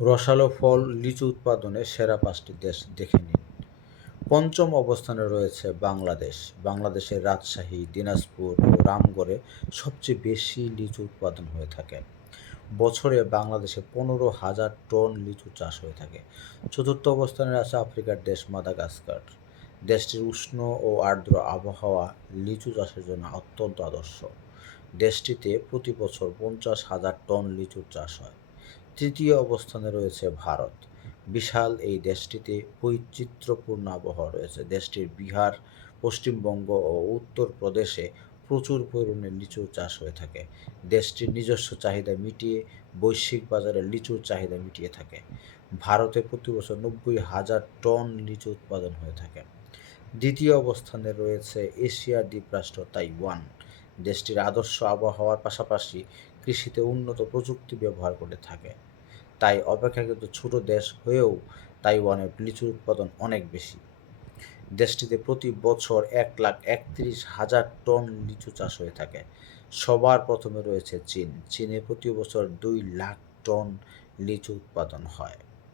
রসালো ফল, লিচু উৎপাদনে সেরা পাঁচটি দেশ দেখে নিন। পঞ্চম অবস্থানে রয়েছে বাংলাদেশ। বাংলাদেশের রাজশাহী, দিনাজপুর ও রামগড়ে সবচেয়ে বেশি লিচু উৎপাদন হয়ে থাকে। বছরে বাংলাদেশে পনেরো হাজার টন লিচু চাষ হয়ে থাকে। চতুর্থ অবস্থানে আছে আফ্রিকার দেশ মাদাগাস্কার। দেশটির উষ্ণ ও আর্দ্র আবহাওয়া লিচু চাষের জন্য অত্যন্ত আদর্শ। দেশটিতে প্রতি বছর পঞ্চাশ হাজার টন লিচুর চাষ হয়। তৃতীয় অবস্থানে রয়েছে ভারত। বিশাল এই দেশটিতে বৈচিত্র্যপূর্ণ আবহাওয়া রয়েছে। দেশটির বিহার, পশ্চিমবঙ্গ ও উত্তরপ্রদেশে প্রচুর পরিমাণে লিচু চাষ হয়ে থাকে। দেশটির নিজস্ব চাহিদা মিটিয়ে বৈশ্বিক বাজারে লিচুর চাহিদা মিটিয়ে থাকে। ভারতে প্রতি বছর নব্বই হাজার টন লিচু উৎপাদন হয়ে থাকে। দ্বিতীয় অবস্থানে রয়েছে এশিয়ার দ্বীপরাষ্ট্র তাইওয়ান। দেশটির আদর্শ আবহাওয়ার পাশাপাশি কৃষিতে উন্নত প্রযুক্তি ব্যবহার করে থাকে। তাই অপেক্ষাকৃত ছোট দেশ হয়েও তাইওয়ানের লিচুর উৎপাদন অনেক বেশি। দেশটিতে প্রতি বছর এক লাখ একত্রিশ হাজার টন লিচু চাষ হয়ে থাকে। সবার প্রথমে রয়েছে চীন। চীনে প্রতি বছর দুই লাখ টন লিচু উৎপাদন হয়।